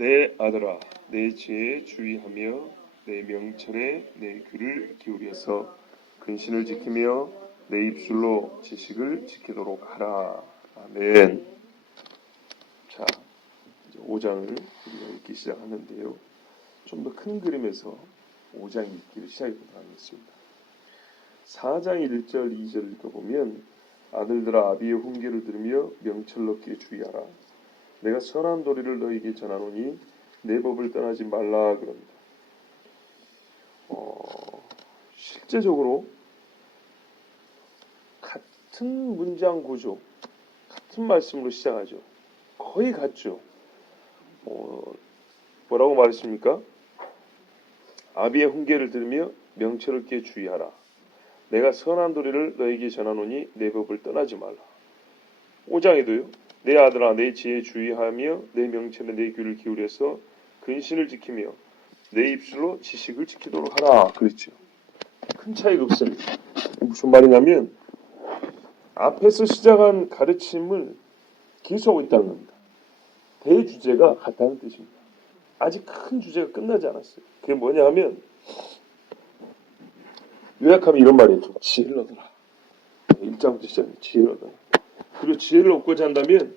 내 아들아, 내 지혜에 주의하며 내 명철에 내 귀를 기울여서 근신을 지키며 내 입술로 지식을 지키도록 하라. 아멘. 자, 이제 5장을 우리가 읽기 시작하는데요. 좀 더 큰 그림에서 5장 읽기를 시작해보도록 하겠습니다. 4장 1절 2절 읽어보면 아들들아 아비의 훈계를 들으며 명철 얻기에 주의하라. 내가 선한 도리를 너희에게 전하노니 내 법을 떠나지 말라 그럽니다. 실제적으로 같은 문장 구조, 같은 말씀으로 시작하죠. 거의 같죠. 뭐라고 말했습니까? 아비의 훈계를 들으며 명철 얻기에 주의하라. 내가 선한 도리를 너에게 전하노니 내 법을 떠나지 말라. 5장에도요. 내 아들아 내 지혜에 주의하며 내 명철에 내 귀를 기울여서 근신을 지키며 내 입술로 지식을 지키도록 하라. 그렇죠. 큰 차이가 없습니다. 무슨 말이냐면 앞에서 시작한 가르침을 계속하고 있다는 겁니다. 대주제가 같다는 뜻입니다. 아직 큰 주제가 끝나지 않았어요. 그게 뭐냐 하면 요약하면 이런 말이에요. 지혜를 얻어라. 1장부터 시작해요. 지혜를 얻어라. 그리고 지혜를 얻고자 한다면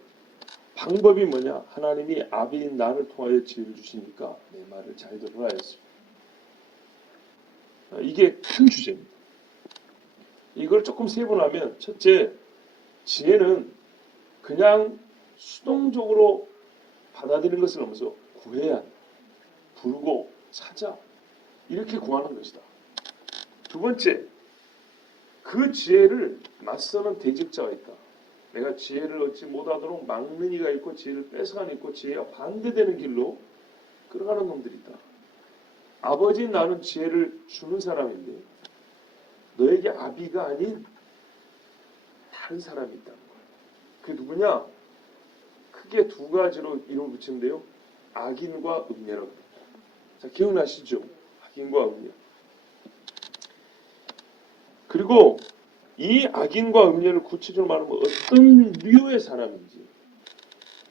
방법이 뭐냐? 하나님이 아비인 나를 통하여 지혜를 주시니까 내 말을 잘 들어라 했습니다. 이게 큰 주제입니다. 이걸 조금 세분하면 첫째, 지혜는 그냥 수동적으로 받아들이는 것을 넘어서 구해야 한다. 부르고 찾아 이렇게 구하는 것이다. 두 번째, 그 지혜를 맞서는 대적자가 있다. 내가 지혜를 얻지 못하도록 막는 이가 있고 지혜를 뺏어가는 있고 지혜와 반대되는 길로 끌어가는 놈들이 있다. 아버지인 나는 지혜를 주는 사람인데 너에게 아비가 아닌 다른 사람이 있다는 거예요. 그게 누구냐? 크게 두 가지로 이름을 붙이는데요. 악인과 음녀라고 합니다. 자, 기억나시죠? 악인과 음녀. 그리고 이 악인과 음녀를 구체적으로 말하면 어떤 류의 사람인지,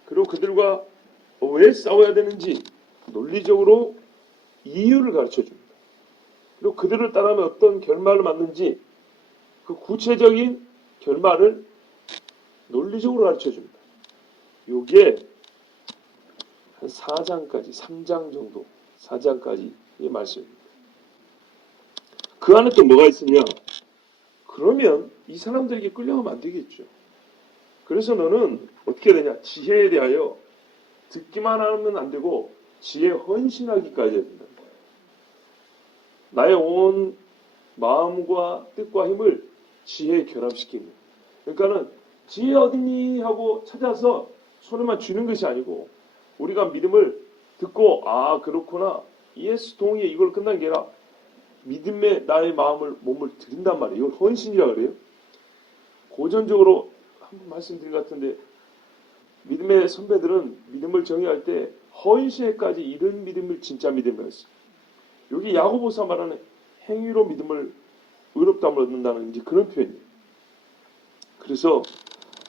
그리고 그들과 왜 싸워야 되는지 논리적으로 이유를 가르쳐줍니다. 그리고 그들을 따르면 어떤 결말을 맞는지 그 구체적인 결말을 논리적으로 가르쳐줍니다. 요게 한 4장까지, 3장 정도, 4장까지의 말씀입니다. 그 안에 또 뭐가 있으냐? 그러면 이 사람들에게 끌려가면 안 되겠죠. 그래서 너는 어떻게 되냐? 지혜에 대하여 듣기만 하면 안 되고 지혜에 헌신하기까지 해야 된다. 나의 온 마음과 뜻과 힘을 지혜에 결합시킵니다. 그러니까는 지혜 어딨니 하고 찾아서 소리만 쥐는 것이 아니고 우리가 믿음을 듣고 아 그렇구나 예수 동의에 이걸 끝난 게 아니라 믿음에 나의 마음을 몸을 드린단 말이에요. 이걸 헌신이라 그래요. 고전적으로 한번 말씀드린 것 같은데 믿음의 선배들은 믿음을 정의할 때 헌신에까지 이런 믿음을 진짜 믿음이라고 했어요. 여기 야고보서 말하는 행위로 믿음을 의롭다함을 얻는다는 이제 그런 표현이에요. 그래서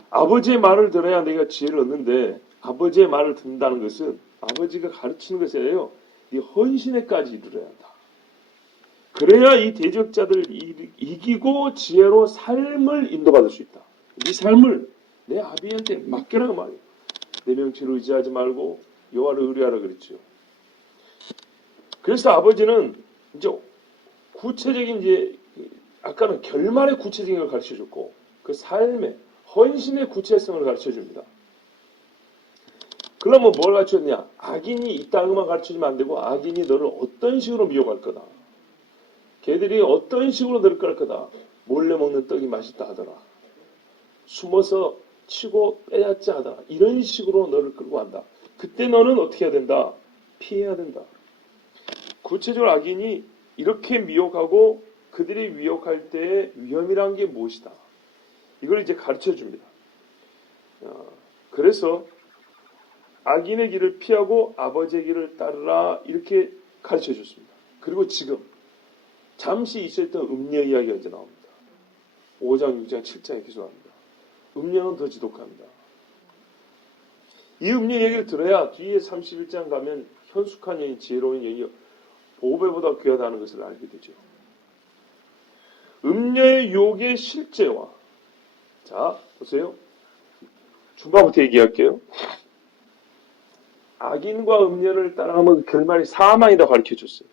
아버지의 말을 들어야 내가 지혜를 얻는데 아버지의 말을 듣는다는 것은 아버지가 가르치는 것이 아니에요. 이 헌신에까지 이르러야 한다. 그래야 이 대적자들을 이기고 지혜로 삶을 인도받을 수 있다. 이 삶을 내 아비한테 맡겨라고 말이에요. 내 명치를 의지하지 말고 여호와를 의뢰하라 그랬죠. 그래서 아버지는 이제 구체적인 이제 아까는 결말의 구체적인 걸 가르쳐줬고 그 삶의 헌신의 구체성을 가르쳐줍니다. 그러면 뭘 가르쳐줬냐? 악인이 있다는 것만 가르쳐주면 안 되고 악인이 너를 어떤 식으로 미혹할 거다. 걔들이 어떤 식으로 너를 끌 거다. 몰래 먹는 떡이 맛있다 하더라. 숨어서 치고 빼앗자 하더라. 이런 식으로 너를 끌고 간다. 그때 너는 어떻게 해야 된다? 피해야 된다. 구체적으로 악인이 이렇게 미혹하고 그들이 미혹할 때의 위험이란 게 무엇이다. 이걸 이제 가르쳐 줍니다. 그래서 악인의 길을 피하고 아버지의 길을 따르라 이렇게 가르쳐 줬습니다. 그리고 지금 잠시 있었던 음녀 이야기가 이제 나옵니다. 5장, 6장, 7장에 계속합니다. 음녀는 더 지독합니다. 이 음료 얘기를 들어야 뒤에 31장 가면 현숙한 여인, 지혜로운 여인이 보배보다 귀하다는 것을 알게 되죠. 음녀의 유혹의 실제와, 자 보세요. 중간부터 얘기할게요. 악인과 음녀를 따라가면 그 결말이 사망이라고 가르쳐줬어요.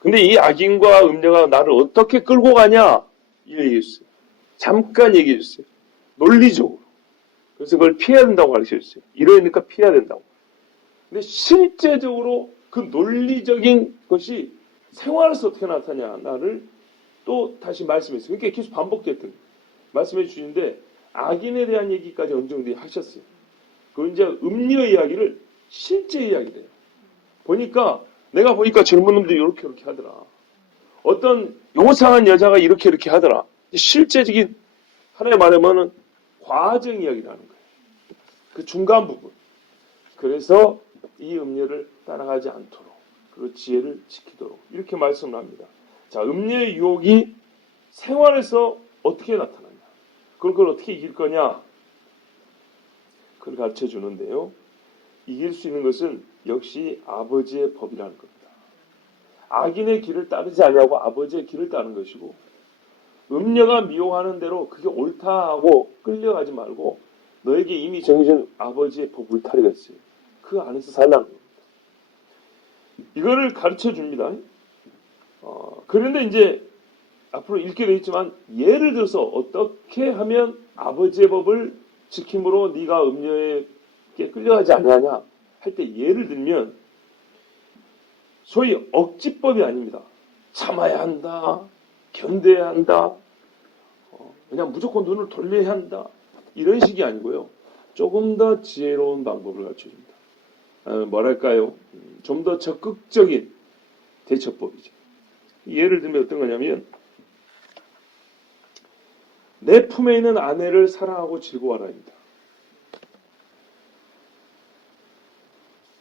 근데 이 악인과 음녀가 나를 어떻게 끌고 가냐? 이 얘기했어요. 잠깐 얘기해줬어요. 논리적으로. 그래서 그걸 피해야 된다고 가르쳐줬어요. 이러니까 피해야 된다고. 근데 실제적으로 그 논리적인 것이 생활에서 어떻게 나타나냐를 또 다시 말씀했어요. 그러니까 계속 반복됐던 거예요. 말씀해 주시는데 악인에 대한 얘기까지 어느 정도 하셨어요. 그 이제 음녀 이야기를 실제 이야기래요. 내가 보니까 젊은 놈들이 이렇게 하더라. 어떤 요상한 여자가 이렇게 하더라. 실제적인 하나의 말하면은 과정 이야기라는 거예요. 그 중간 부분. 그래서 이 음녀를 따라가지 않도록 그리고 지혜를 지키도록 이렇게 말씀을 합니다. 자, 음녀의 유혹이 생활에서 어떻게 나타나냐? 그걸 어떻게 이길 거냐? 그걸 가르쳐 주는데요. 이길 수 있는 것은 역시 아버지의 법이라는 겁니다. 악인의 길을 따르지 않냐고 아버지의 길을 따르는 것이고, 음녀가 미워하는 대로 그게 옳다 하고 끌려가지 말고 너에게 이미 정해진 아버지의 법 울타리가 있어요. 그 안에서 살라는 겁니다. 이거를 가르쳐 줍니다. 그런데 이제 앞으로 읽게 되겠지만 예를 들어서 어떻게 하면 아버지의 법을 지킴으로 네가 음녀에게 끌려가지 않느냐 할 때 예를 들면 소위 억지법이 아닙니다. 참아야 한다. 견뎌야 한다. 그냥 무조건 눈을 돌려야 한다. 이런 식이 아니고요. 조금 더 지혜로운 방법을 가르쳐줍니다. 뭐랄까요? 좀 더 적극적인 대처법이죠. 예를 들면 어떤 거냐면 내 품에 있는 아내를 사랑하고 즐거워하라입니다.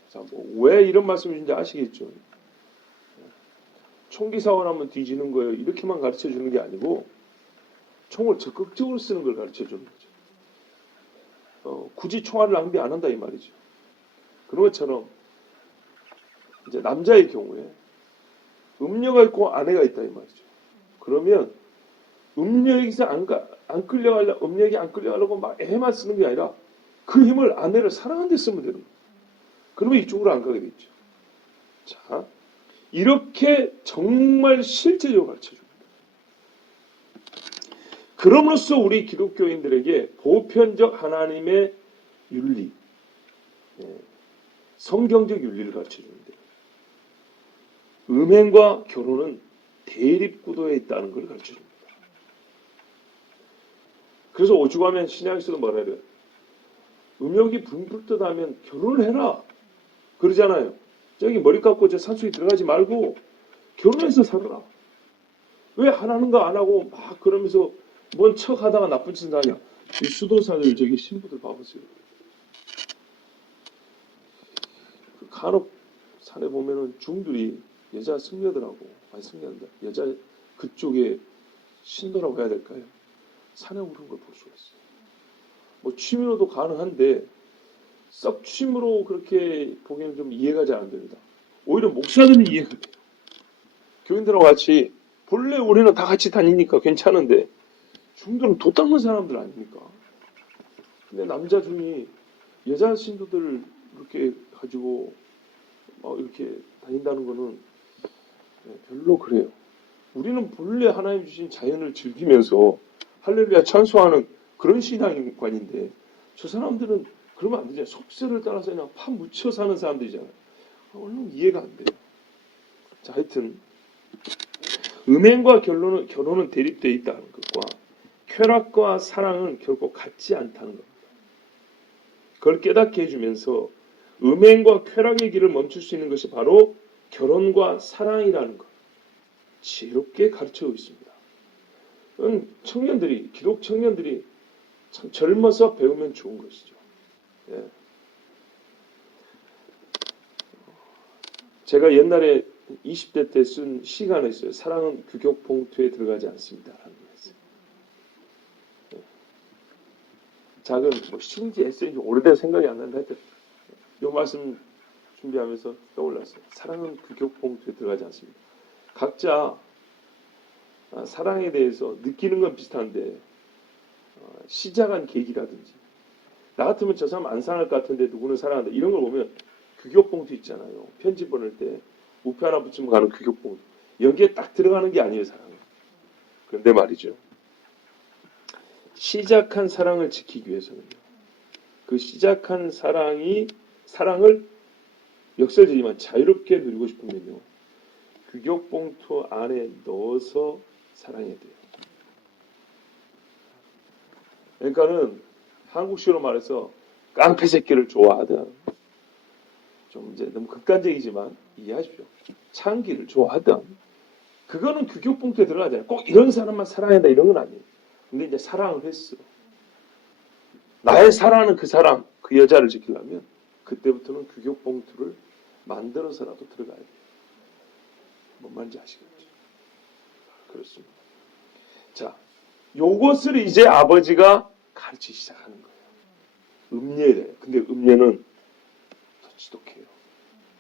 자, 왜 이런 말씀을 주는지 아시겠죠? 총기 사고 나면 뒤지는 거예요. 이렇게만 가르쳐 주는 게 아니고 총을 적극적으로 쓰는 걸 가르쳐 주는 거죠. 굳이 총알을 낭비 안 한다 이 말이죠. 그런 것처럼 이제 남자의 경우에 음녀가 있고 아내가 있다 이 말이죠. 그러면 음녀에게서 안 끌려가려, 음녀에게 안 끌려가려고 막 애만 쓰는 게 아니라 그 힘을 아내를 사랑하는 데 쓰면 되는 거예요. 그러면 이쪽으로 안 가게 되죠. 자, 이렇게 정말 실제적으로 가르쳐 줍니다. 그럼으로써 우리 기독교인들에게 보편적 하나님의 윤리, 성경적 윤리를 가르쳐 주는데 음행과 결혼은 대립구도에 있다는 걸 가르쳐 줍니다. 그래서 오죽하면 신약에서도 뭐라 해요? 음욕이 분불듯하면 결혼을 해라. 그러잖아요. 저기 머리 깎고 저 산속에 들어가지 말고 결혼해서 살아라. 왜 하나는 거 안 하고 막 그러면서 뭔 척 하다가 나쁜 짓을 하냐. 이 수도사들 저기 신부들 봐보세요. 간혹 산에 보면은 중들이 여자 승려들하고 아니 승려한다. 여자 그쪽에 신도라고 해야 될까요? 산에 오르는 걸 볼 수가 있어요. 뭐 취미로도 가능한데 썩 취미로 그렇게 보기에는 좀 이해가 잘 안 됩니다. 오히려 목사들은 이해가 돼요. 교인들하고 같이 본래 우리는 다 같이 다니니까 괜찮은데 중들은 도 닦는 사람들 아닙니까? 근데 남자 중이 여자 신도들 이렇게 가지고 막 이렇게 다닌다는 거는 별로 그래요. 우리는 본래 하나님 주신 자연을 즐기면서 할렐루야 찬송하는 그런 신앙관인데 저 사람들은 그러면 안 되잖아요. 속세를 따라서 그냥 파 묻혀 사는 사람들이잖아요. 얼른 이해가 안 돼요. 자, 하여튼 음행과 결혼은 대립되어 있다는 것과 쾌락과 사랑은 결코 같지 않다는 겁니다. 그걸 깨닫게 해주면서 음행과 쾌락의 길을 멈출 수 있는 것이 바로 결혼과 사랑이라는 것 지혜롭게 가르치고 있습니다. 청년들이 기독 청년들이 참 젊어서 배우면 좋은 것이죠. 예. 제가 옛날에 20대 때 쓴 시가 하나 있어요. 사랑은 규격 봉투에 들어가지 않습니다. 라는 거였어요. 예. 작은 뭐 시인지 에세이인지 오래돼서 생각이 안 나는데 하여튼 이 말씀 준비하면서 떠올랐어요. 사랑은 규격봉투에 들어가지 않습니다. 각자 사랑에 대해서 느끼는 건 비슷한데 시작한 계기라든지 나 같으면 저 사람 안 사랑할 것 같은데 누구는 사랑한다 이런 걸 보면 규격봉투 있잖아요. 편지 보낼 때 우표 하나 붙이면 가는 규격봉투 여기에 딱 들어가는 게 아니에요. 사랑은. 그런데 말이죠. 시작한 사랑을 지키기 위해서는요. 그 시작한 사랑을 역설적이지만 자유롭게 누리고 싶으면요. 규격봉투 안에 넣어서 사랑해야 돼요. 그러니까는 한국식으로 말해서 깡패 새끼를 좋아하든 좀 이제 너무 극단적이지만 이해하십시오. 창기를 좋아하든 그거는 규격봉투에 들어가잖아요. 꼭 이런 사람만 사랑한다 이런 건 아니에요. 근데 이제 사랑을 했어. 나의 사랑하는 그 사람, 그 여자를 지키려면 그때부터는 규격봉투를 만들어서라도 들어가야 돼요. 뭔 말인지 아시겠죠? 그렇습니다. 자, 요것을 이제 아버지가 가르치기 시작하는 거예요. 음녀래요. 근데 음녀는 더 지독해요.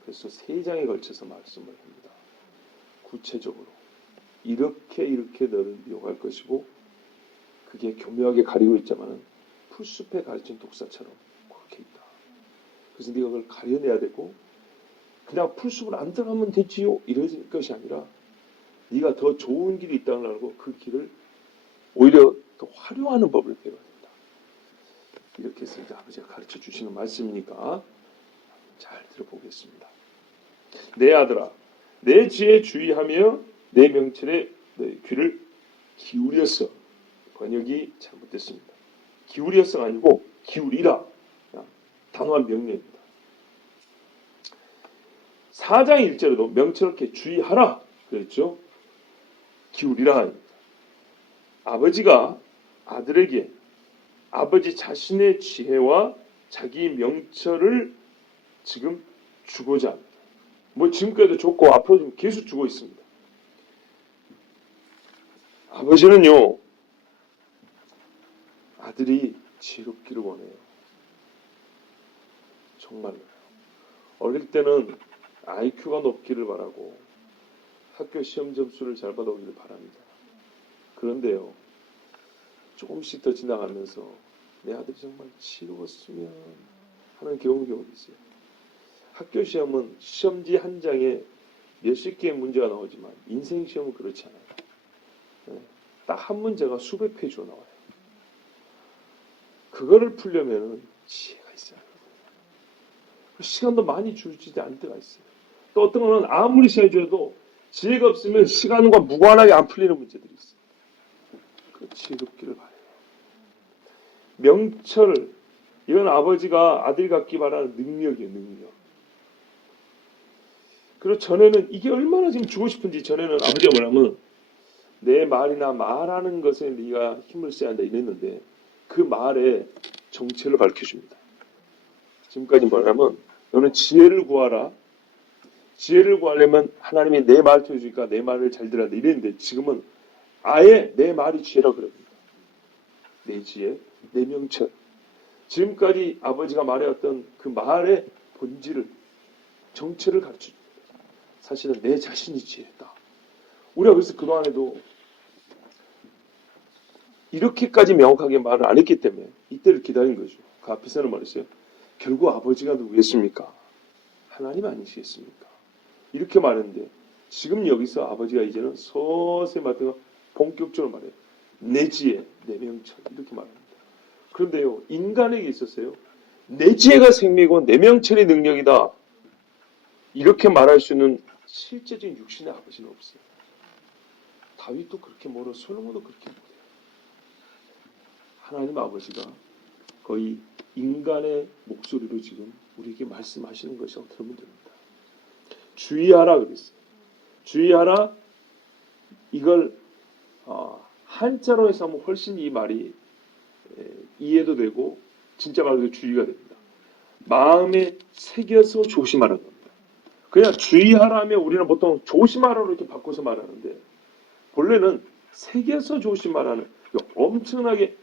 그래서 3장에 걸쳐서 말씀을 합니다. 구체적으로 이렇게 너를 미혹할 것이고 그게 교묘하게 가리고 있지만 풀숲에 가르친 독사처럼 그렇게 있다. 그래서 네가 그걸 가려내야 되고 그냥 풀숲을 안 들어가면 되지요 이럴 것이 아니라 네가 더 좋은 길이 있다는 걸 알고 그 길을 오히려 더 활용하는 법을 배워야 된다. 이렇게 해서 이제 아버지가 가르쳐 주시는 말씀이니까 잘 들어보겠습니다. 내 아들아 내 지혜에 주의하며 내 명철에 내 귀를 기울였어. 번역이 잘못됐습니다. 기울였어가 아니고 기울이라. 단호한 명령입니다. 4장 1절에도 명철하게 주의하라 그랬죠. 기울이라. 아버지가 아들에게 아버지 자신의 지혜와 자기 명철을 지금 주고자 합니다. 뭐 지금까지도 줬고 앞으로 좀 계속 주고 있습니다. 아버지는요. 아들이 지혜롭기를 원해요. 정말로. 어릴 때는 IQ가 높기를 바라고 학교 시험 점수를 잘 받아오기를 바랍니다. 그런데요. 조금씩 더 지나가면서 내 아들이 정말 지혜로웠으면 하는 경우가 있어요. 학교 시험은 시험지 한 장에 몇십 개의 문제가 나오지만 인생 시험은 그렇지 않아요. 딱 한 문제가 수백 페이지로 나와요. 그거를 풀려면 지혜가 있어야 해요. 시간도 많이 주지 않을 때가 있어요. 또 어떤 거는 아무리 시간이 줘도 지혜가 없으면 시간과 무관하게 안 풀리는 문제들이 있어요. 그 지혜롭기를 바라요. 명철, 이건 아버지가 아들 갖기 바라는 능력이에요. 능력. 그리고 전에는 이게 얼마나 지금 주고 싶은지 전에는 아버지가 뭐냐면 내 말이나 말하는 것에 네가 힘을 써야 한다 이랬는데 그 말에 정체를 밝혀줍니다. 지금까지 뭐냐면 너는 지혜를 구하라. 지혜를 구하려면 하나님이 내 말을 해주니까 내 말을 잘 들어야 한다 이랬는데 지금은 아예 내 말이 지혜라고 그럽니다. 내 지혜, 내 명철. 지금까지 아버지가 말해왔던 그 말의 본질을 정체를 가르쳐줍니다. 사실은 내 자신이 지혜다. 우리가 그래서 그동안에도 이렇게까지 명확하게 말을 안 했기 때문에 이때를 기다린 거죠. 그 앞에서는 말했어요. 결국 아버지가 누구겠습니까? 하나님 아니시겠습니까? 이렇게 말했는데 지금 여기서 아버지가 이제는 서서히 말하다가 본격적으로 말해요. 내 지혜, 내 명철 이렇게 말합니다. 그런데요. 인간에게 있어서요. 내 지혜가 생명이고 내 명철이 능력이다. 이렇게 말할 수 있는 실제적인 육신의 아버지는 없어요. 다윗도 그렇게 멀어 솔로몬도 그렇게 못해요. 하나님 아버지가 거의 인간의 목소리로 지금 우리에게 말씀하시는 것이라고 들으면 됩니다. 주의하라 그랬어요. 주의하라 이걸 한자로 해서 하면 훨씬 이 말이 이해도 되고 진짜 말로 주의가 됩니다. 마음에 새겨서 조심하라는 겁니다. 그냥 주의하라 하면 우리는 보통 조심하라로 이렇게 바꿔서 말하는데 본래는 새겨서 조심하라는 엄청나게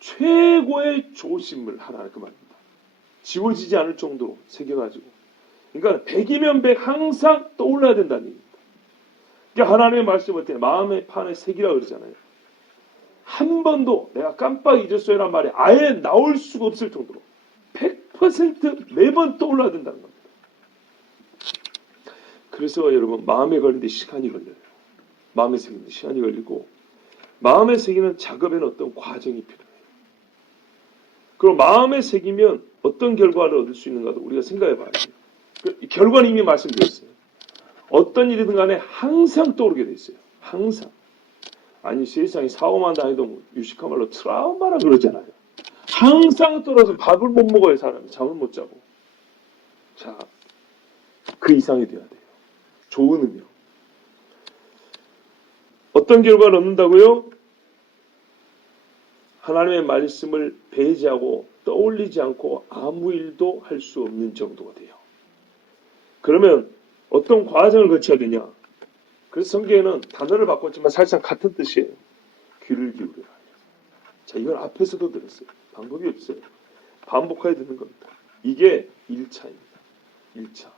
최고의 조심을 하라는 그 말입니다. 지워지지 않을 정도로 새겨가지고. 그러니까 100이면 100 항상 떠올라야 된다는 얘기입니다. 그러니까 하나님의 말씀을 때 마음의 판에 새기라 그러잖아요. 한 번도 내가 깜빡 잊었어요란 말이 아예 나올 수가 없을 정도로 100% 매번 떠올라야 된다는 겁니다. 그래서 여러분 마음에 걸리는데 시간이 걸려요. 마음에 새기는데 시간이 걸리고 마음에 새기는 작업에는 어떤 과정이 필요해요. 그럼 마음에 새기면 어떤 결과를 얻을 수 있는가도 우리가 생각해 봐야 돼요. 그 결과는 이미 말씀드렸어요. 어떤 일이든 간에 항상 떠오르게 돼 있어요. 항상. 아니 세상에 사고만 다니도 유식한 말로 트라우마라 그러잖아요. 항상 떨어져 밥을 못 먹어요. 사람이 잠을 못 자고. 자, 그 이상이 돼야 돼요. 좋은 의미로. 어떤 결과를 얻는다고요? 하나님의 말씀을 배제하고 떠올리지 않고 아무 일도 할 수 없는 정도가 돼요. 그러면 어떤 과정을 거쳐야 되냐? 그래서 성경에는 단어를 바꿨지만 사실상 같은 뜻이에요. 귀를 기울여라. 자, 이건 앞에서도 들었어요. 방법이 없어요. 반복해야 되는 겁니다. 이게 1차입니다. 1차.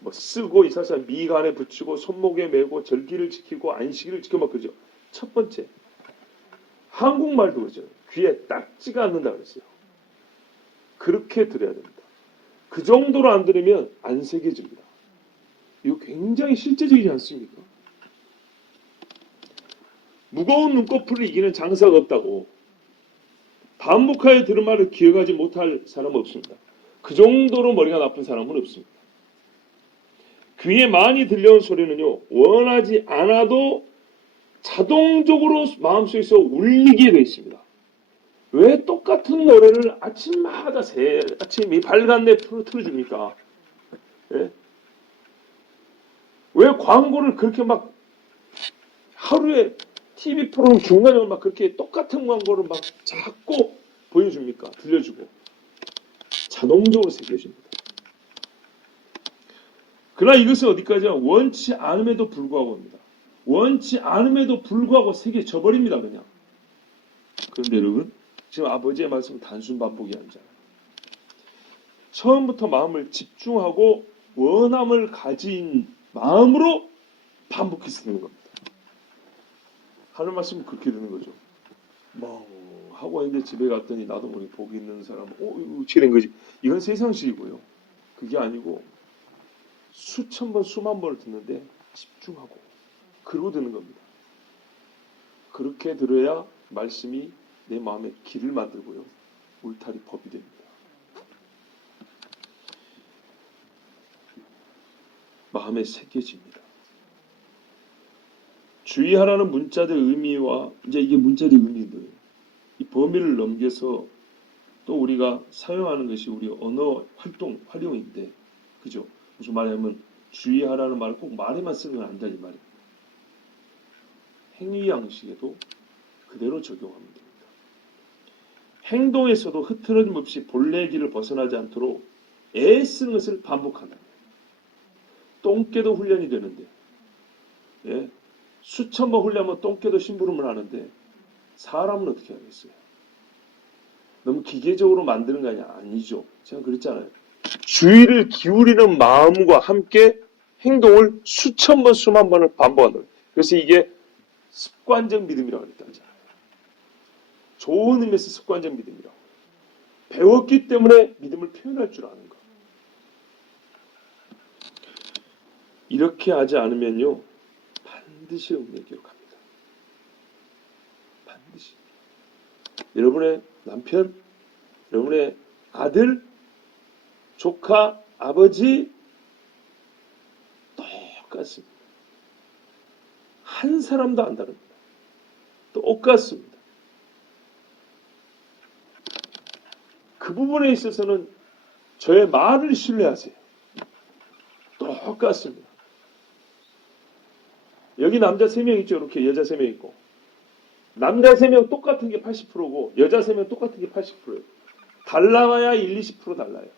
뭐 쓰고 이사사 미간에 붙이고 손목에 메고 절기를 지키고 안식일을 지켜 막 그러죠. 첫 번째. 한국말도 그러죠. 귀에 딱지가 않는다 그랬어요. 그렇게 들어야 됩니다. 그 정도로 안 들으면 안 새겨집니다. 이거 굉장히 실제적이지 않습니까? 무거운 눈꺼풀을 이기는 장사가 없다고. 반복하여 들은 말을 기억하지 못할 사람은 없습니다. 그 정도로 머리가 나쁜 사람은 없습니다. 귀에 많이 들려온 소리는요, 원하지 않아도 자동적으로 마음속에서 울리게 되어 있습니다. 왜 똑같은 노래를 아침마다 아침 이 발간내 틀어줍니까? 예? 왜 광고를 그렇게 막 하루에 TV 프로그램 중간에 막 그렇게 똑같은 광고를 막 자꾸 보여줍니까? 들려주고. 자동적으로 새겨집니다. 그러나 이것은 어디까지나 원치 않음에도 불구하고입니다. 원치 않음에도 불구하고 새겨져 버립니다. 그냥. 그런데 여러분 지금 아버지의 말씀은 단순 반복이 아니잖아요. 처음부터 마음을 집중하고 원함을 가진 마음으로 반복해서 듣는 겁니다. 하는 말씀은 그렇게 되는 거죠. 하고 있는데 집에 갔더니 나도 모르게 복이 있는 사람, 이거 어떻게 된 거지? 이건 세상식이고요. 그게 아니고 수천 번, 수만 번을 듣는데 집중하고 그러고 듣는 겁니다. 그렇게 들어야 말씀이 내 마음에 길을 만들고요. 울타리 법이 됩니다. 마음에 새겨집니다. 주의하라는 문자들의 의미와 이제 이게 문자들의 의미인데요. 이 범위를 넘겨서 또 우리가 사용하는 것이 우리 언어 활용인데, 그죠? 무슨 말이냐면 주의하라는 말을 꼭 말에만 쓰면 안 된다 이 말이에요. 행위 양식에도 그대로 적용하면 됩니다. 행동에서도 흐트러짐 없이 본래의 길을 벗어나지 않도록 애쓰는 것을 반복한다. 똥개도 훈련이 되는데, 예? 수천 번 훈련하면 똥개도 심부름을 하는데 사람은 어떻게 하겠어요? 너무 기계적으로 만드는 거 아니죠. 제가 그랬잖아요. 주의를 기울이는 마음과 함께 행동을 수천 번, 수만 번을 반복한다. 그래서 이게 습관적 믿음이라고 그랬잖아요. 좋은 의미에서 습관적 믿음이라고. 배웠기 때문에 믿음을 표현할 줄 아는 거. 이렇게 하지 않으면요, 반드시 은혜를 기록합니다. 반드시. 여러분의 남편, 여러분의 아들, 조카, 아버지 똑같습니다. 한 사람도 안 다릅니다. 똑같습니다. 그 부분에 있어서는 저의 말을 신뢰하세요. 똑같습니다. 여기 남자 3명 있죠. 이렇게 여자 3명 있고. 남자 3명 똑같은 게 80%고 여자 3명 똑같은 게 80%예요. 달라야 1, 20% 달라요.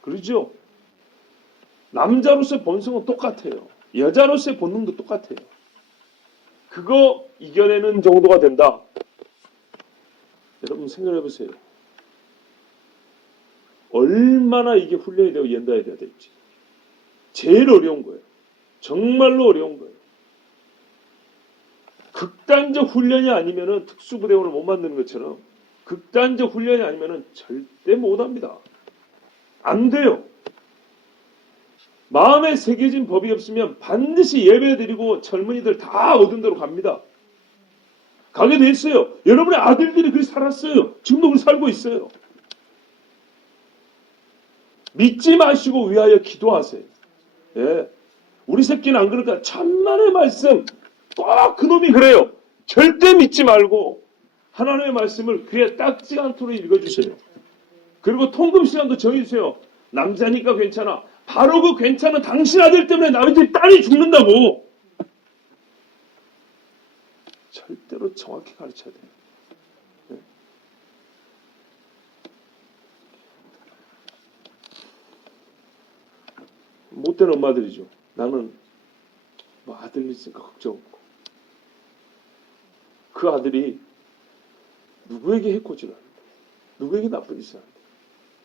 그렇죠? 남자로서의 본성은 똑같아요. 여자로서의 본능도 똑같아요. 그거 이겨내는 정도가 된다. 여러분 생각해 보세요. 얼마나 이게 훈련이 되고 연단이 돼야 될지. 제일 어려운 거예요. 정말로 어려운 거예요. 극단적 훈련이 아니면은 특수부대원을 못 만드는 것처럼 극단적 훈련이 아니면은 절대 못 합니다. 안 돼요. 마음에 새겨진 법이 없으면 반드시 예배드리고 젊은이들 다 얻은 대로 갑니다. 가게 돼 있어요. 여러분의 아들들이 그렇게 살았어요. 지금도 그렇게 살고 있어요. 믿지 마시고 위하여 기도하세요. 예. 우리 새끼는 안 그럴까? 천만의 말씀. 꼭 그놈이 그래요. 절대 믿지 말고 하나님의 말씀을 귀에 딱지 않도록 읽어주세요. 그리고 통금 시간도 정해주세요. 남자니까 괜찮아. 바로 그 괜찮은 당신 아들 때문에 남의 집 딸이 죽는다고. 절대로 정확히 가르쳐야 돼요. 네. 못된 엄마들이죠. 나는 뭐 아들 있으니까 걱정 없고. 그 아들이 누구에게 해코지를 하는데, 누구에게 나쁜 짓을 하는데,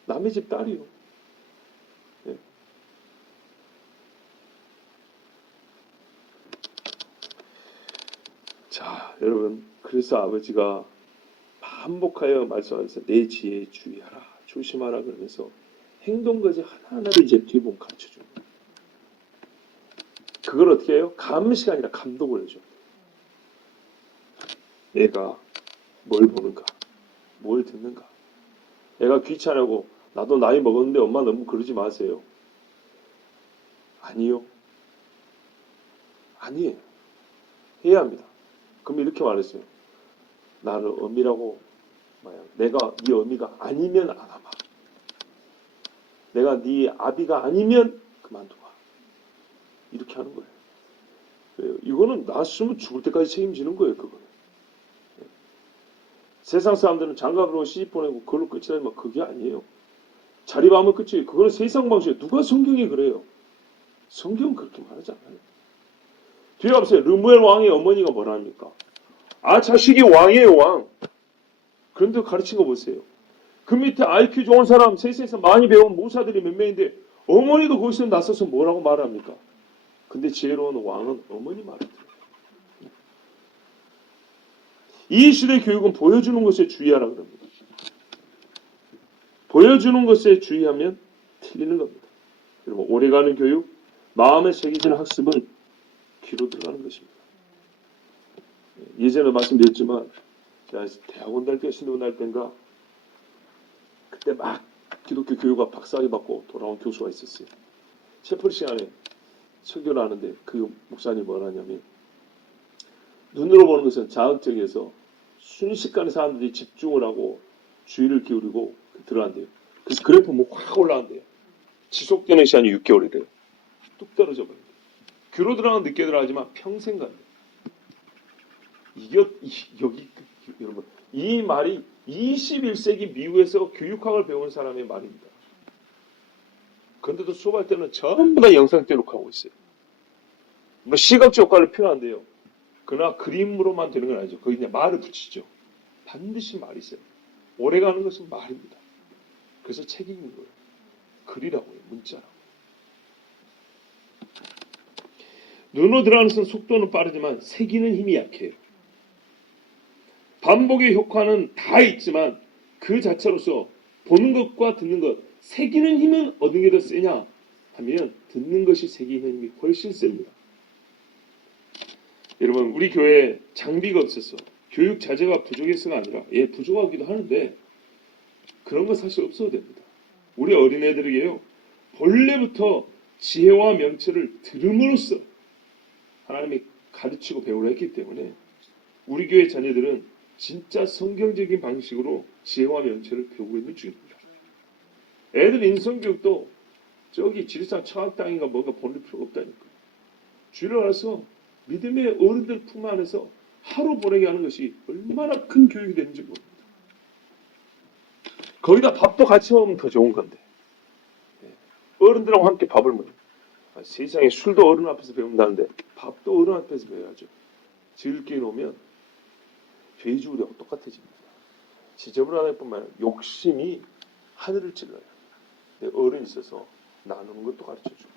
남의 집 딸이요. 네. 자, 여러분, 그래서 아버지가 반복하여 말씀하면서 내 지혜에 주의하라, 조심하라 그러면서 행동까지 하나하나를 이제 뒤에 보면 가르쳐 줍니다. 그걸 어떻게 해요? 감시가 아니라 감독을 해줘. 내가 뭘 보는가, 뭘 듣는가. 애가 귀찮아하고 나도 나이 먹었는데 엄마 너무 그러지 마세요. 아니요. 아니에요. 해야 합니다. 그럼 이렇게 말했어요. 나를 어미라고 말해요. 내가 네 어미가 아니면 안 와봐. 내가 네 아비가 아니면 그만둬봐. 이렇게 하는 거예요. 왜요? 이거는 낳았으면 죽을 때까지 책임지는 거예요. 그거는. 세상 사람들은 장가들고 시집 보내고 그걸로 끝이라면 그게 아니에요. 자립하면 끝이에요. 그거는 세상 방식이에요. 누가 성경이 그래요? 성경은 그렇게 말하지 않아요. 뒤에 가보세요. 르무엘 왕의 어머니가 뭐라 합니까? 아, 자식이 왕이에요, 왕. 그런데 가르친 거 보세요. 그 밑에 IQ 좋은 사람, 세상에서 많이 배운 모사들이 몇 명인데 어머니도 거기서 나서서 뭐라고 말합니까? 근데 지혜로운 왕은 어머니 말을 들어요. 이 시대 교육은 보여주는 것에 주의하라 그럽니다. 보여주는 것에 주의하면 틀리는 겁니다. 그리고 오래가는 교육, 마음에 새겨지는 학습은 귀로 들어가는 것입니다. 예전에 말씀드렸지만 제가 대학원 달 때, 신대원 달 때인가 그때 막 기독교 교육학 박사학위 받고 돌아온 교수가 있었어요. 셰퍼드 시간에 설교를 하는데 그 목사님이 뭐라 하냐면 눈으로 보는 것은 자극적이어서 순식간에 사람들이 집중을 하고 주의를 기울이고 들어간대요. 그래서 그래프 뭐 확 올라간대요. 지속되는 시간이 6개월이래요. 뚝 떨어져 버려요. 귀로 들어가면 늦게 들어가지만 평생 간대요. 여기 여러분 이 말이 21세기 미국에서 교육학을 배운 사람의 말입니다. 그런데도 수업할 때는 전부 다 영상 기록하고 있어요. 뭐 시각적 효과를 표현한대요. 그러나 그림으로만 되는 건 아니죠. 거기 그냥 말을 붙이죠. 반드시 말이 있어요. 오래가는 것은 말입니다. 그래서 책이 있는 거예요. 글이라고요. 문자라고. 눈으로 들어가는 것은 속도는 빠르지만 새기는 힘이 약해요. 반복의 효과는 다 있지만 그 자체로서 보는 것과 듣는 것, 새기는 힘은 어느 게 더 세냐 하면 듣는 것이 새기는 힘이 훨씬 셉니다. 여러분 우리 교회에 장비가 없어서 교육 자재가 부족해서가 아니라 부족하기도 하는데 그런 거 사실 없어도 됩니다. 우리 어린애들에게요 본래부터 지혜와 명철을 들음으로써 하나님이 가르치고 배우려 했기 때문에 우리 교회 자녀들은 진짜 성경적인 방식으로 지혜와 명철을 배우고 있는 중입니다. 애들 인성교육도 저기 지리산 청학당인가 뭔가 보낼 필요가 없다니까. 주를 알아서 믿음의 어른들 품 안에서 하루 보내게 하는 것이 얼마나 큰 교육이 되는지 모릅니다. 거기다 밥도 같이 먹으면 더 좋은 건데. 어른들하고 함께 밥을 먹는. 세상에 술도 어른 앞에서 배운다는데 밥도 어른 앞에서 배워야죠. 즐겨 놓으면 돼지우리하고 똑같아집니다. 지저분하다 뿐만 아니라 욕심이 하늘을 찔러요. 어른이 있어서 나누는 것도 가르쳐주고,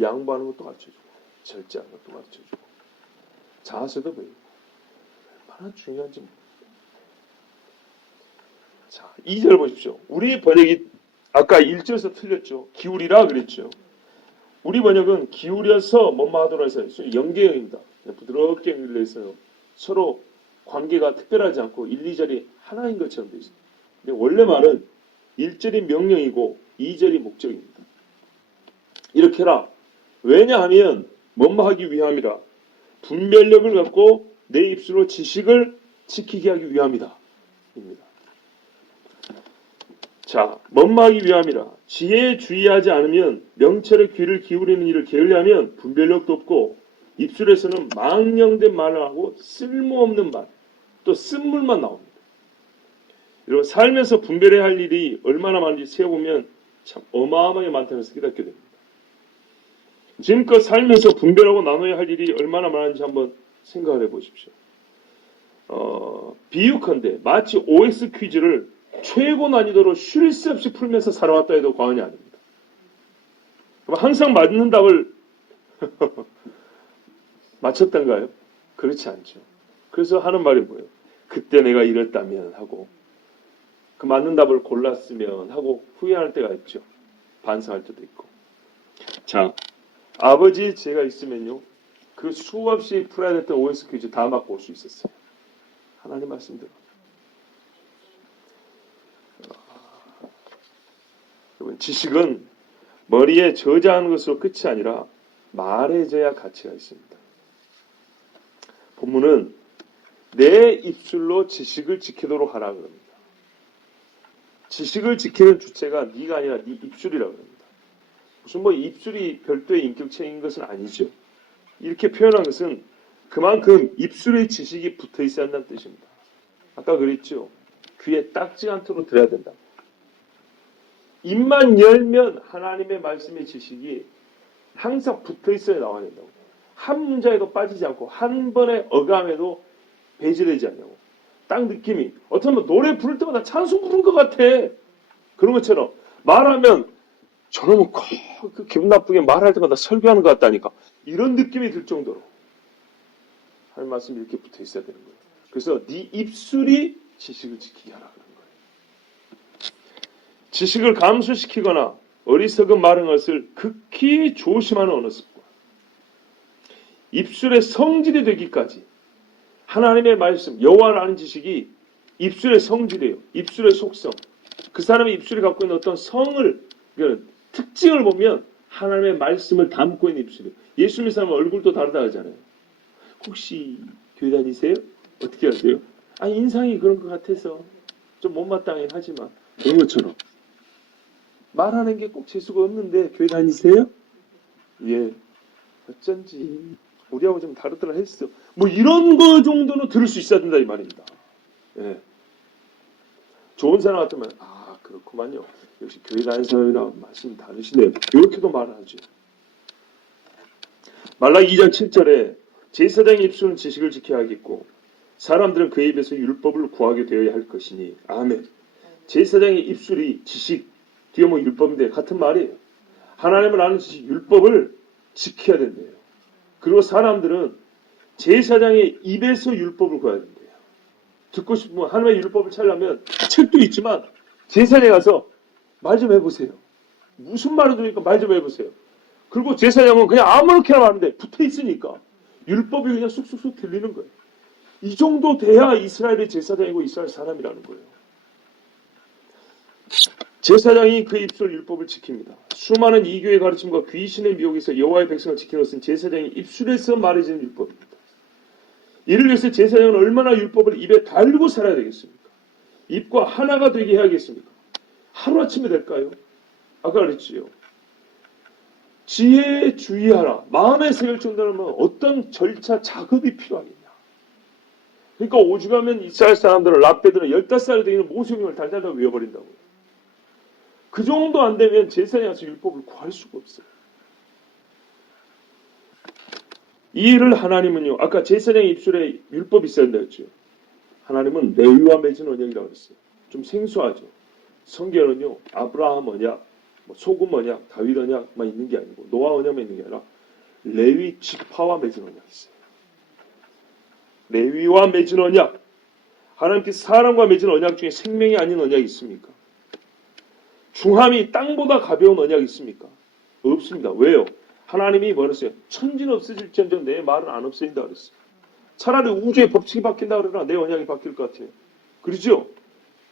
양보하는 것도 가르쳐주고, 절제하는 것도 가르쳐주고, 자세도 배우고, 얼마나 중요한지. 자, 2절 보십시오. 우리 번역이 아까 1절에서 틀렸죠. 기울이라 그랬죠. 우리 번역은 기울여서 뭐뭐 하도록 해서 연계형입니다. 부드럽게 연결되어 있어요. 서로 관계가 특별하지 않고 1, 2절이 하나인 것처럼 되어 있습니다. 근데 원래 말은 1절이 명령이고 2절이 목적입니다. 이렇게 해라. 왜냐하면 뭐뭐 하기 위함이라. 분별력을 갖고 내 입술로 지식을 지키게 하기 위함이다. 입니다. 자, 뭐뭐 하기 위함이라. 지혜에 주의하지 않으면 명철의 귀를 기울이는 일을 게을리하면 분별력도 없고 입술에서는 망령된 말을 하고 쓸모없는 말, 또 쓴물만 나옵니다. 여러분, 살면서 분별해야 할 일이 얼마나 많은지 세어보면 참 어마어마하게 많다는 것을 깨닫게 됩니다. 지금껏 살면서 분별하고 나눠야 할 일이 얼마나 많은지 한번 생각을 해보십시오. 비유컨대 마치 OX 퀴즈를 최고 난이도로 쉴 새 없이 풀면서 살아왔다 해도 과언이 아닙니다. 그럼 항상 맞는 답을 맞췄던가요? 그렇지 않죠. 그래서 하는 말이 뭐예요? 그때 내가 이랬다면 하고 그 맞는 답을 골랐으면 하고 후회할 때가 있죠. 반성할 때도 있고. 자, 아버지 제가 있으면요. 그 수없이 풀어야 됐던 OX 퀴즈 다 맞고 올 수 있었어요. 하나님 말씀대로. 여러분, 지식은 머리에 저장하는 것으로 끝이 아니라 말해져야 가치가 있습니다. 본문은 내 입술로 지식을 지키도록 하라 그럽니다. 지식을 지키는 주체가 네가 아니라 네 입술이라고 합니다. 무슨 뭐 입술이 별도의 인격체인 것은 아니죠. 이렇게 표현한 것은 그만큼 입술의 지식이 붙어 있어야 한다는 뜻입니다. 아까 그랬죠. 귀에 딱지 않도록 들어야 된다. 입만 열면 하나님의 말씀의 지식이 항상 붙어 있어야 나와야 된다고. 한 문장에도 빠지지 않고 한 번의 어감에도 배제되지 않냐고. 딱 느낌이 어쩌면 노래 부를 때마다 찬송 부른 것 같아. 그런 것처럼 말하면 저놈은 그 기분 나쁘게 말할 때마다 설교하는 것 같다니까. 이런 느낌이 들 정도로 하나님 말씀이 이렇게 붙어 있어야 되는 거예요. 그래서 네 입술이 지식을 지키게 하라 그런 거예요. 지식을 감소시키거나 어리석은 말은 것을 극히 조심하는 언어 습관. 입술의 성질이 되기까지 하나님의 말씀, 여호와를 아는 지식이 입술의 성질이에요. 입술의 속성. 그 사람의 입술이 갖고 있는 어떤 성을, 특징을 보면 하나님의 말씀을 담고 있는 입술이에요. 예수 믿는 사람은 얼굴도 다르다 하잖아요. 혹시 교회 다니세요? 어떻게 하세요? 인상이 그런 것 같아서 좀 못마땅하긴 하지만 그런 것처럼 말하는 게 꼭 재수가 없는데 교회 다니세요? 예. 어쩐지 우리하고 좀 다르더라 했어. 뭐 이런 거 정도는 들을 수 있어야 된다 이 말입니다. 예. 좋은 사람 같으면 그렇구만요. 역시 교회 다니는 사람이랑 말씀이 다르시네요. 이렇게도 말을 하죠. 말라기 2장 7절에 제사장의 입술은 지식을 지켜야 하겠고 사람들은 그의 입에서 율법을 구하게 되어야 할 것이니 아멘. 제사장의 입술이 지식, 뒤에 뭐 율법인데 같은 말이에요. 하나님을 아는 지식, 율법을 지켜야 된대요. 그리고 사람들은 제사장의 입에서 율법을 구해야 된대요. 듣고 싶으면 하나님의 율법을 찾으려면 책도 있지만 제사장에 가서 말 좀 해보세요. 무슨 말을 들으니까 말 좀 해보세요. 그리고 제사장은 그냥 아무렇게나 하는데 붙어 있으니까 율법이 그냥 쑥쑥쑥 들리는 거예요. 이 정도 돼야 이스라엘의 제사장이고 이스라엘 사람이라는 거예요. 제사장이 그 입술 율법을 지킵니다. 수많은 이교의 가르침과 귀신의 미혹에서 여호와의 백성을 지키는 것은 제사장의 입술에서 말해지는 율법입니다. 이를 위해서 제사장은 얼마나 율법을 입에 달고 살아야 되겠습니까? 입과 하나가 되게 해야겠습니까? 하루아침에 될까요? 아까 그랬지요. 지혜에 주의하라. 마음에 새길 정도라면 어떤 절차, 작업이 필요하겠냐. 그러니까 오죽하면 이스라엘 사람들은 라베들은 15살 되기는 모세경을 달달달 외워버린다고요. 그 정도 안 되면 제사장에 가서 율법을 구할 수가 없어요. 이 일을 하나님은요. 아까 제사장의 입술에 율법이 있어야 된다 했죠. 하나님은 레위와 맺은 언약이라고 했어요. 좀 생소하죠. 성경은요. 아브라함 언약, 뭐 소금 언약, 다윗 언약만 있는 게 아니고 노아 언약만 있는 게 아니라 레위 지파와 맺은 언약이 있어요. 레위와 맺은 언약, 하나님께서 사람과 맺은 언약 중에 생명이 아닌 언약이 있습니까? 중함이 땅보다 가벼운 언약이 있습니까? 없습니다. 왜요? 하나님이 뭐랬어요? 천지는 없어질지언정 내 말은 안 없어진다 그랬어요. 차라리 우주의 법칙이 바뀐다 그러나 내 언약이 바뀔 것 같아요. 그렇죠?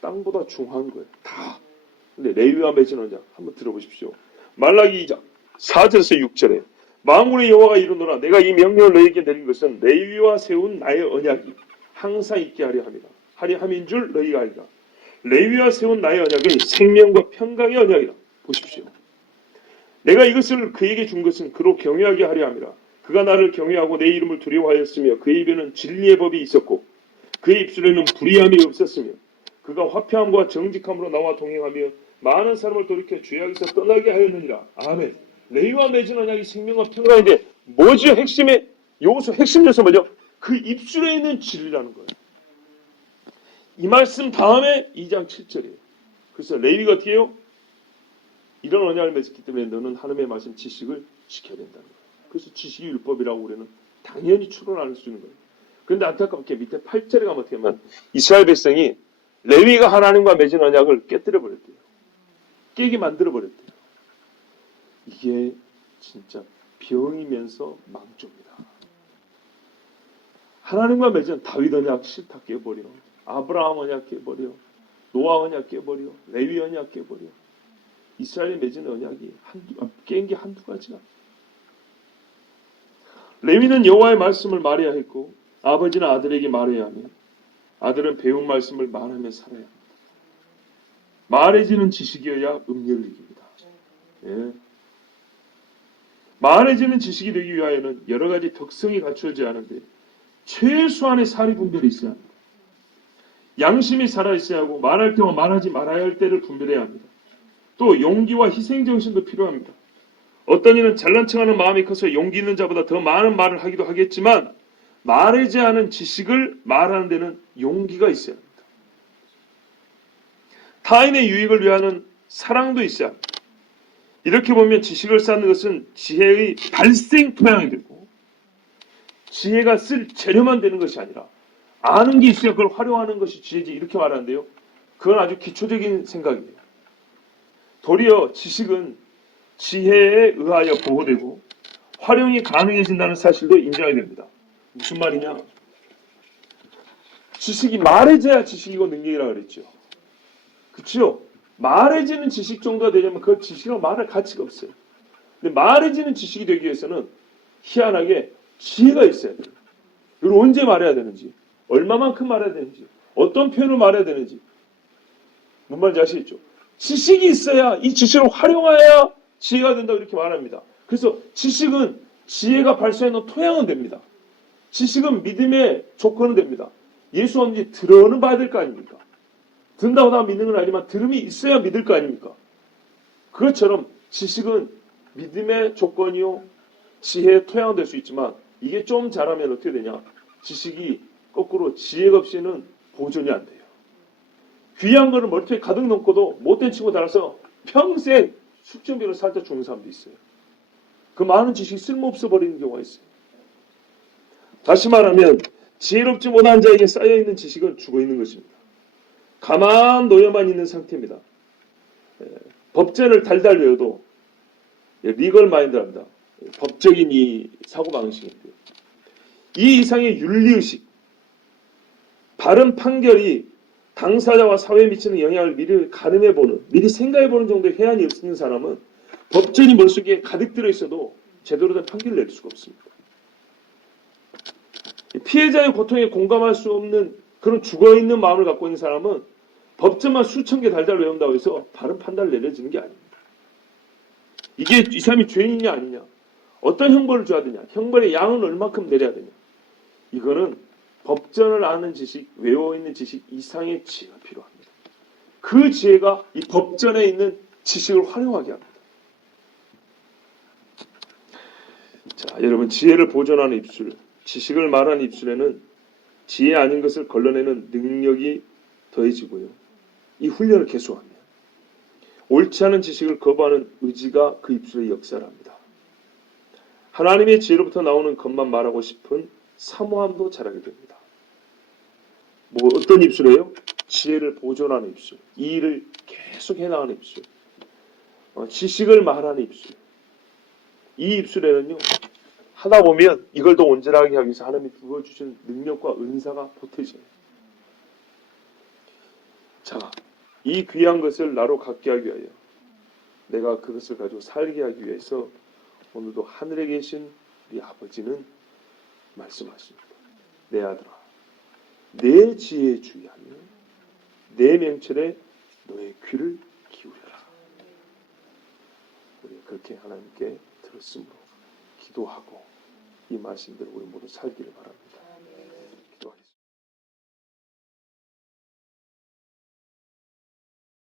땅보다 중한 거예요. 다. 근데 레위와 맺은 언약 한번 들어보십시오. 말라기 2장 4절에서 6절에 만군의 여호와가 이르노라 내가 이 명령을 너희에게 내린 것은 레위와 세운 나의 언약이 항상 있게 하려 함인 줄 너희가 알리라. 레위와 세운 나의 언약은 생명과 평강의 언약이라. 보십시오. 내가 이것을 그에게 준 것은 그로 경외하게 하려 함이라. 그가 나를 경외하고 내 이름을 두려워하였으며 그의 입에는 진리의 법이 있었고 그의 입술에는 불의함이 없었으며 그가 화평함과 정직함으로 나와 동행하며 많은 사람을 돌이켜 죄악에서 떠나게 하였느니라. 아멘. 레위와 맺은 언약이 생명과 평강인데 뭐죠? 핵심의 요소, 핵심 요소 뭐죠? 그 입술에 있는 진리라는 거예요. 이 말씀 다음에 2장 7절이에요. 그래서 레위가 어떻게 해요? 이런 언약을 맺었기 때문에 너는 하나님의 말씀 지식을 지켜야 된다는 거예요. 그래서 지식이 율법이라고 우리는 당연히 추론할 수 있는 거예요. 그런데 안타깝게 밑에 8절에 가면 어떻게 하면 이스라엘 백성이 레위가 하나님과 맺은 언약을 깨뜨려 버렸대요. 깨게 만들어 버렸대요. 이게 진짜 병이면서 망조입니다. 하나님과 맺은 다윗 언약 싫다 깨버려. 아브라함 언약 깨버려. 노아 언약 깨버려. 레위 언약 깨버려. 이스라엘이 맺은 언약이 깬 게 한두 가지가. 레위는 여호와의 말씀을 말해야 했고 아버지는 아들에게 말해야 하며 아들은 배운 말씀을 말하며 살아야 합니다. 말해지는 지식이어야 음료를 이깁니다. 예. 말해지는 지식이 되기 위하여는 여러 가지 덕성이 갖추어져야 하는데 최소한의 사리 분별이 있어야 합니다. 양심이 살아있어야 하고 말할 때와 말하지 말아야 할 때를 분별해야 합니다. 또 용기와 희생정신도 필요합니다. 어떤 이는 잘난 척하는 마음이 커서 용기 있는 자보다 더 많은 말을 하기도 하겠지만 말하지 않은 지식을 말하는 데는 용기가 있어야 합니다. 타인의 유익을 위하는 사랑도 있어야 합니다. 이렇게 보면 지식을 쌓는 것은 지혜의 발생 토양이 되고 지혜가 쓸 재료만 되는 것이 아니라 아는 게 있어야 그걸 활용하는 것이 지혜지 이렇게 말하는데요. 그건 아주 기초적인 생각이에요. 도리어 지식은 지혜에 의하여 보호되고 활용이 가능해진다는 사실도 인정해야 됩니다. 무슨 말이냐? 지식이 말해져야 지식이고 능력이라고 그랬죠. 그렇죠? 말해지는 지식 정도가 되려면 그 지식은 말할 가치가 없어요. 근데 말해지는 지식이 되기 위해서는 희한하게 지혜가 있어야 돼요. 그리고 언제 말해야 되는지, 얼마만큼 말해야 되는지, 어떤 표현을 말해야 되는지. 뭔 말인지 아시겠죠? 지식이 있어야 이 지식을 활용해야 지혜가 된다고 이렇게 말합니다. 그래서 지식은 지혜가 발생하는 토양은 됩니다. 지식은 믿음의 조건은 됩니다. 예수 없는지 들어는 봐야 될 거 아닙니까? 듣는다고 다 믿는 건 아니지만 들음이 있어야 믿을 거 아닙니까? 그것처럼 지식은 믿음의 조건이요 지혜의 토양은 될 수 있지만 이게 좀 자라면 어떻게 되냐? 지식이 거꾸로 지혜가 없이는 보존이 안 돼요. 귀한 거를 머리통에 가득 넣고도 못된 친구 달아서 평생 숙제비로 살다 죽는 사람도 있어요. 그 많은 지식이 쓸모없어 버리는 경우가 있어요. 다시 말하면 지혜롭지 못한 자에게 쌓여있는 지식은 죽어있는 것입니다. 가만 놓여만 있는 상태입니다. 법전을 달달 외워도 리걸 마인드랍니다. 법적인 이 사고방식인데요. 이 이상의 윤리의식, 바른 판결이 당사자와 사회에 미치는 영향을 미리 가늠해보는, 미리 생각해보는 정도의 해안이 없는 사람은 법전이 머릿속에 가득 들어있어도 제대로 된 판결을 낼 수가 없습니다. 피해자의 고통에 공감할 수 없는 그런 죽어있는 마음을 갖고 있는 사람은 법전만 수천 개 달달 외운다고 해서 바른 판단을 내려지는 게 아닙니다. 이게 이 사람이 죄인이냐 아니냐, 어떤 형벌을 줘야 되냐, 형벌의 양은 얼마큼 내려야 되냐, 이거는 법전을 아는 지식, 외워있는 지식 이상의 지혜가 필요합니다. 그 지혜가 이 법전에 있는 지식을 활용하게 합니다. 자, 여러분, 지혜를 보존하는 입술, 지식을 말하는 입술에는 지혜 아닌 것을 걸러내는 능력이 더해지고요. 이 훈련을 계속하면 옳지 않은 지식을 거부하는 의지가 그 입술에 역사를 합니다. 하나님의 지혜로부터 나오는 것만 말하고 싶은 사모함도 자라게 됩니다. 뭐 어떤 입술이에요? 지혜를 보존하는 입술, 이 일을 계속 해나가는 입술, 지식을 말하는 입술. 이 입술에는요, 하다 보면 이걸 더 온전하게 하기 위해서 하나님이 부어주신 능력과 은사가 보태져요. 자, 이 귀한 것을 나로 갖게 하기 위하여, 내가 그것을 가지고 살게 하기 위해서 오늘도 하늘에 계신 우리 아버지는 말씀하십니다. 내 아들아, 내 지혜에 주의하며 내 명철에 너의 귀를 기울여라. 우리 그렇게 하나님께 들었으므로 기도하고 이 말씀대로 우리 모두 살기를 바랍니다.